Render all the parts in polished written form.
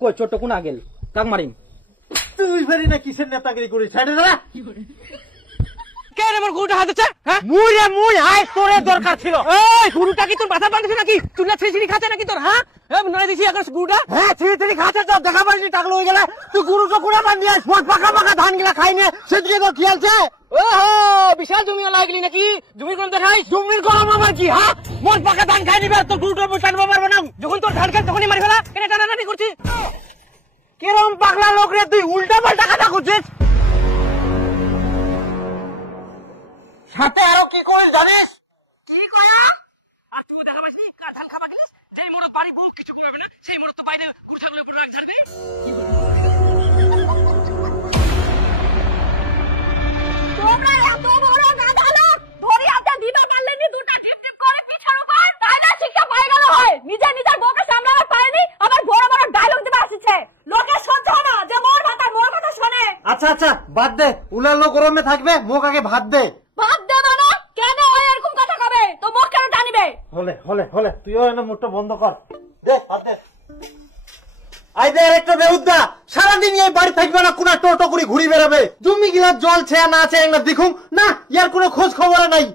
কই ছোট কোনা গেল কাক মারিম তুই ফেরি না কিসের নেতাগিরি করিস ছাড়ে না কে রে মোর গুরুটা হাতেছে হ্যাঁ মুই আই তোরে দরকার ছিল এই গুরুটা কি তোর মাথা বাঁধছে নাকি তুই না ছিড়ি খাচ্ছে নাকি তোর হ্যাঁ নয় দেখি এখন গুরুটা হ্যাঁ ছিড়ি খাচ্ছে তো দেখা পাইনি টাকলো হয়ে গেলে তুই গুরু তো কুড়া বান্ধি আস মোর পাকা পাকা ধান গিলা খাইনে সেদিকে তো খেয়ালছে ওহো বিশাল জমি লাগলি নাকি জমির কোন দেখাই জমির গরম আবার কি হ্যাঁ মোর পাকা ধান খাই নিবে তো গুরুটা টানবা পারবে না যখন তোর ধান খাই তখনই মারি ফেলা কেন টানাটানি করছিস কিরম পাগলা লোক রে তুই উল্টা পাল্টা কথা করছিস সাথে আরো কি করিস জানিস কি কয়া আর তুই দেখা পাইছিস কার ধান খাবা গেলিস যেই মোড় বাড়ি বউ কিছু করবে না সেই মোড় তো বাইরে গুড়া করে পড়ে রাখছিস তোমরা এত বড় গাধালো ধরি হাতে দিবা পারলেনি দুটো টিপ টিপ করে পিছার উপর ডায়না শিক্ষা পাই গেল হয় নিজে নিজের বউকে সামলাতে পারেনি আবার বড় বড় ডায়লগ দিতে আসছে লোকে সহ্য হয় না যে মোর কথা শোনে আচ্ছা আচ্ছা বাদ দে উলালো গরমে থাকবে মুখ আগে ভাত দে ভাত দে না কেন হয় এরকম কথা কবে তো মুখ কেন টানিবে হলে তুইও এনে মুখটা বন্ধ কর দে ভাত দে আই দে একটা বেউদ্দা সারাদিন এই বাড়ি থাকবে না কোনা টোটো করে ঘুরি বেড়াবে জমি গিলা জল ছে না আছে না দেখুন না ইয়ার কোনো খোঁজ খবর নাই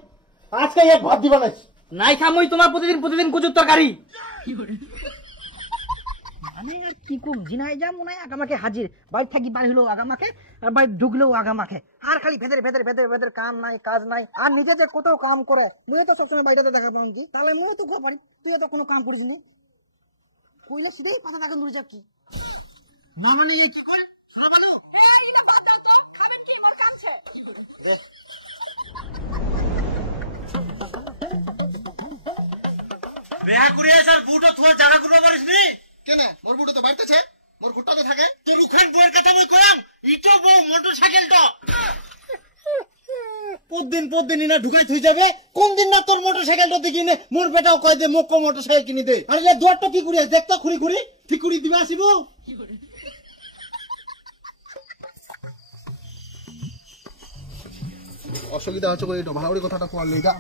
আজকে এক ভাত দিবা নাই খামই তোমার প্রতিদিন কুচুর তরকারি মানে আর কি কম জিনাই যা মনে হয় আগামাকে হাজির বাড়ি থাকি বাড়ি হলো আগামাকে আর বাড়ি ঢুকলেও আগামাকে আর খালি ভেদের কাম নাই কাজ নাই আর নিজে যে কত কাম করে মুই তো সবসময় বাইরে দেখা পাম কি তাহলে মুই তো ঘর বাড়ি তুই তো কোনো কাম করিস না কইলে সিধেই পাতা টাকা ধরে যা কি না মানে এই কি করে বেহা করিয়া স্যার বুটো তোমার জায়গা করবা পারিস নি কেন মোর বুড়ো তো বাড়তেছে মোর ঘুরটা তো থাকে তোর উখান বইয়ের কথা মই কইলাম ইটো বউ মোটরসাইকেল তো পরদিন না ঢুকাই থই যাবে কোন দিন না তোর মোটরসাইকেলটা দেখি নে মোর বেটাও কয় দে মোকো মোটরসাইকেল কিনে দে আরে এ দুয়ারটা কি করিস দেখতা খুরি ঠিক করি দিবা আসিব অসুবিধা হচ্ছে করে এটা ভালো কথাটা কোয়া লইগা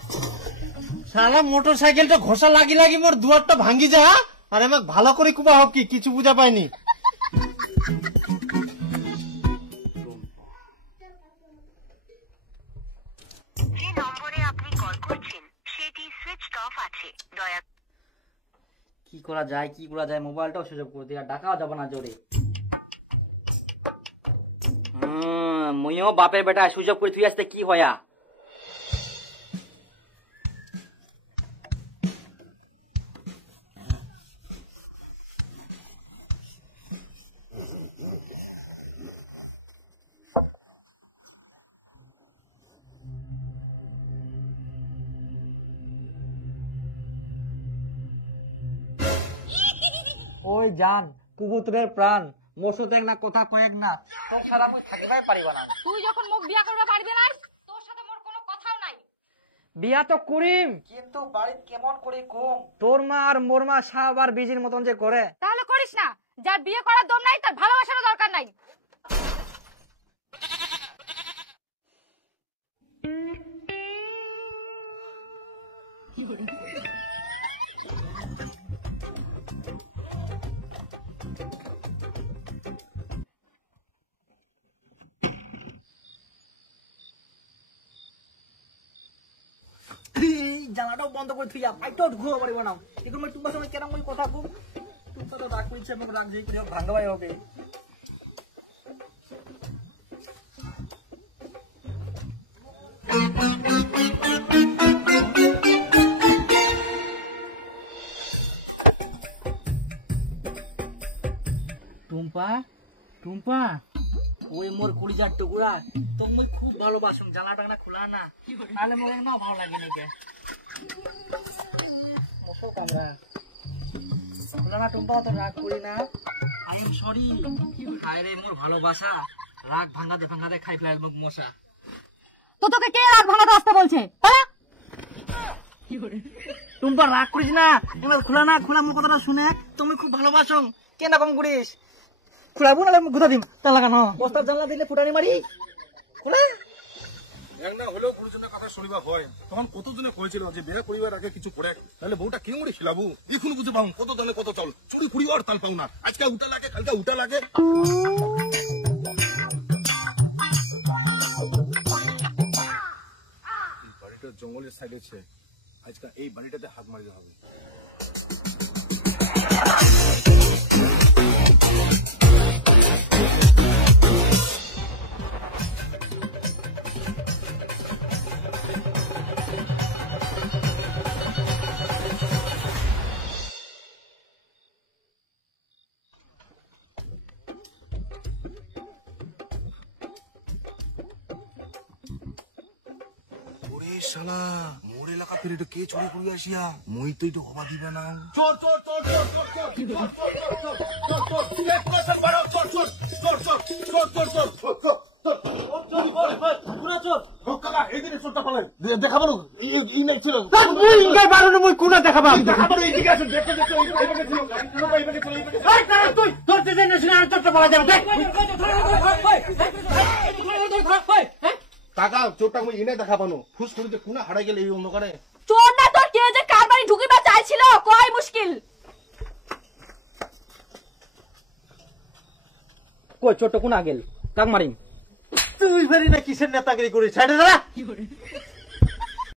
সারা মোটরসাইকেলটা ঘষা লাগি মোর দুয়ারটা ভাঙ্গি যা আর আমাকে ভালো করে কুবা হোক কি কিছু বুঝা পাইনি যে নম্বরে আপনি কল করছেন সেটি সুইচড অফ আছে দয়া কি করা যায় মোবাইলটাও সুযোগ করে দিয়ে ডাকাও যাবে না জোরে মইও বাপের বেটা সুযোগ করে তুই আসতে কি হয়া ওই জান কুকুরের প্রাণ মসু দেখ না কথা কয়েক না সারা মুই থাকিবাই পারিব না তুই যখন মুখ বিয়া করবে পারবি না তোর সাথে মোর কোনো কথাও নাই বিয়া তো করিম কিন্তু বাড়ি কেমন করে কম তোর মা আর মোর মা সাব আর বিজির মতন যে করে তাহলে করিস না যার বিয়ে করার দম নাই তার ভালোবাসারও দরকার নাই জানাটাও বন্ধ করে থুইয়া বাইটাও ঘুরো পারিব না এখন মই তোমার সঙ্গে কেন মই কথা কম তুমি তো রাগ কইছে মোক রাগ যেই করে ভাঙবাই হবে টুম্পা ওই মোর কুড়িজার টুকুরা তো মই খুব ভালোবাসুম জানা টানা খোলা না তাহলে মোর না ভালো লাগে নাকি মশো কামরা খোলা না টুম্পা তো রাগ করি না আই এম সরি হায় রে মোর ভালোবাসা রাগ ভাঙাতে খাই ফেলার মুখ মশা তো তোকে কে রাগ ভাঙাতে আসতে বলছে টুম্পা রাগ করিস না এবার খোলা মোর কথাটা শুনে তুমি খুব ভালোবাসো কেন কম করিস খুলাবো না গুতা দিম তা লাগানো বস্তার জানলা দিলে ফুটানি মারি খোলা একটা হলেও গুরুজনের কথা শুনিবা হয় তখন কতজনে কয়েছিল যে বিয়ে করিবার আগে কিছু করে তাহলে বউটা কেউ করে খিলাবু দেখুন বুঝে পাও কত দানে কত চাউল চুরি করিবার তাল পাও না আজকে উঠা লাগে কালকে উঠা লাগে বাড়িটা জঙ্গলের সাইডে আছে আজকে এই বাড়িটাতে হাত মারিতে হবে শালা মোর এলাকা ফিরে কে চুরি করি আসিয়া মই তো এটা হবা দিবে না চোর চোর চোর চোর চোর চোর চোর চোর চোর চোর চোর চোর চোর চোর চোর দেখাবো মুই কোনা দেখাবাম কাকা চোরটা মই এনে দেখাবানো ফুস করিতে কোনা হারাই গেলে এই অন্ধকারে চোর না তোর কে যে কার বাড়ি ঢুকিবা চাইছিল কয় মুশকিল কই ছোট কোন আগেল কাক মারিম তুই ফেরি না কিসের নেতাগিরি করিস সাইডে দাঁড়া